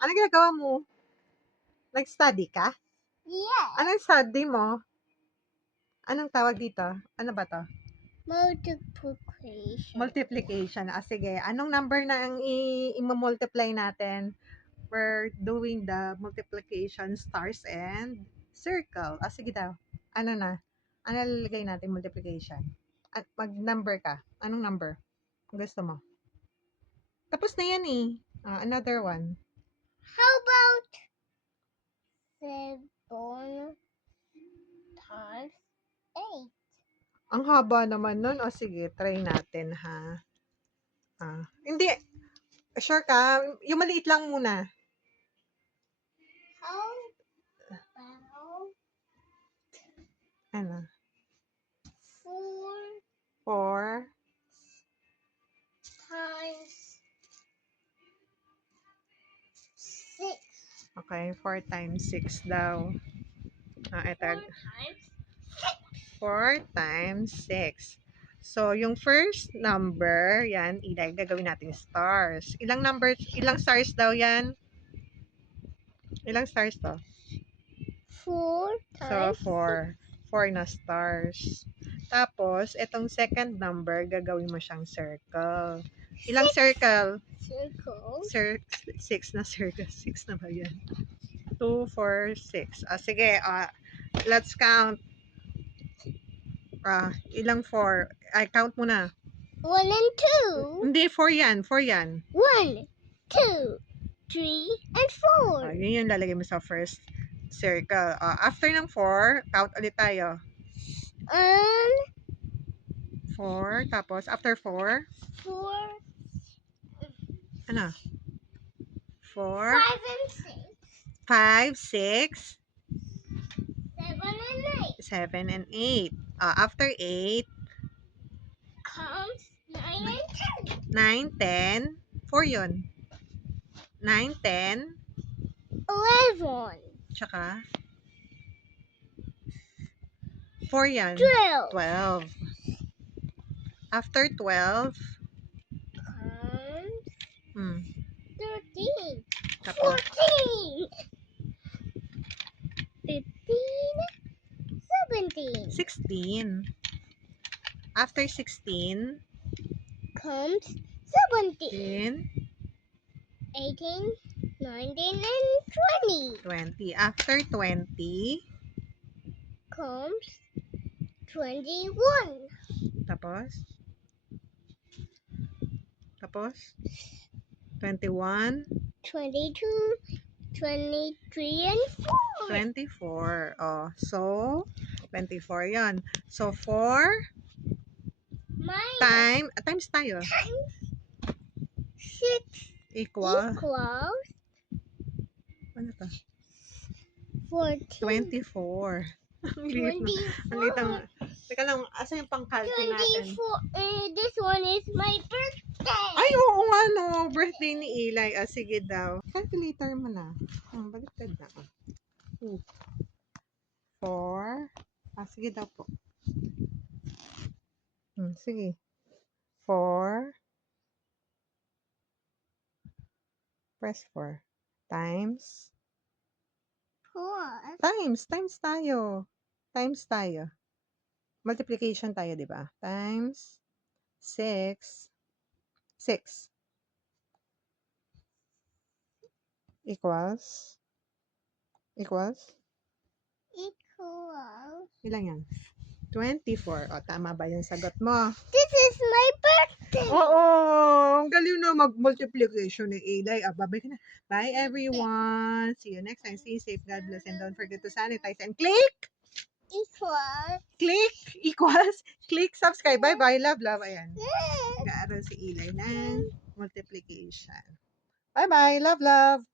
Ano ginagawa mo? Nag-study ka? Yeah. Anong study mo? Anong tawag dito? Ano ba to? Multiplication. Multiplication. Sige. Anong number na ang i-multiply natin? We're doing the multiplication stars and circle. Sige daw. Ano na? Ano lalagay natin multiplication? At mag-number ka. Anong number? Gusto mo? Tapos na yan eh. Another one. How about 7 times 8? Ang haba naman nun. Sige, try natin ha. Hindi. Sure ka? Yung maliit lang muna. How about Ano? 4 4 times 6? Okay, 4 times 6 daw. 4 Ito. times 4 times 6. So, yung first number, yan, gagawin natin stars. Ilang stars daw yan? Ilang stars to? 4 So, times 4. 4 na stars. Tapos, itong second number, gagawin mo siyang circle. Ilang circle? circles. 6 na circle. 6 na ba yan? 2, 4, 6. Sige, let's count. Ilang 4? Count mo na. 1 and 2. Hindi, 4 yan. 4 yan. 1, 2, 3, and 4. Yun yung lalagay mo sa first circle. After ng 4, count ulit tayo. 4, tapos after 4, 4, ano? 4, 5 and 5, 6, 6, 7 and 7, and 8. After 8, comes 9 and 9, 10, 4 yun. 9, 10, 11, tsaka 4 yan. 12. 12. After 12, Comes 13, tapos 14, 15, 17. 16. After 16, Comes 17, 18, 19, and 20. 20. After 20, Comes 21, tapos 21, 22, 23, and 4. 24. So, 24 yan. So, 4 times tayo. Times 6 Equal. equals Ano to? 14. 24. Ang liit na. Ang liit ang... Teka lang, asa yung pang-calculate natin? 24. This one is my birthday. Ay, oo nga no. Birthday ni Eli. Sige daw. Calculator mo na. Baliktad na. 4. Sige daw po. Sige. 4. Press 4. Times. 4. Times tayo. Times tayo. Multiplication tayo, di ba? Times 6. 6. Equals. Ilan yan? 24. Tama ba yung sagot mo? This is my birthday. Oo! Ang galing na mag-multiplication ni Eli. Babay ka na. Bye, everyone. See you next time. Stay safe. God bless. And don't forget to sanitize. And click equals. Click subscribe. Bye-bye. Love. Ayan. Nag-aaral si Eli ng multiplication. Bye-bye. Love.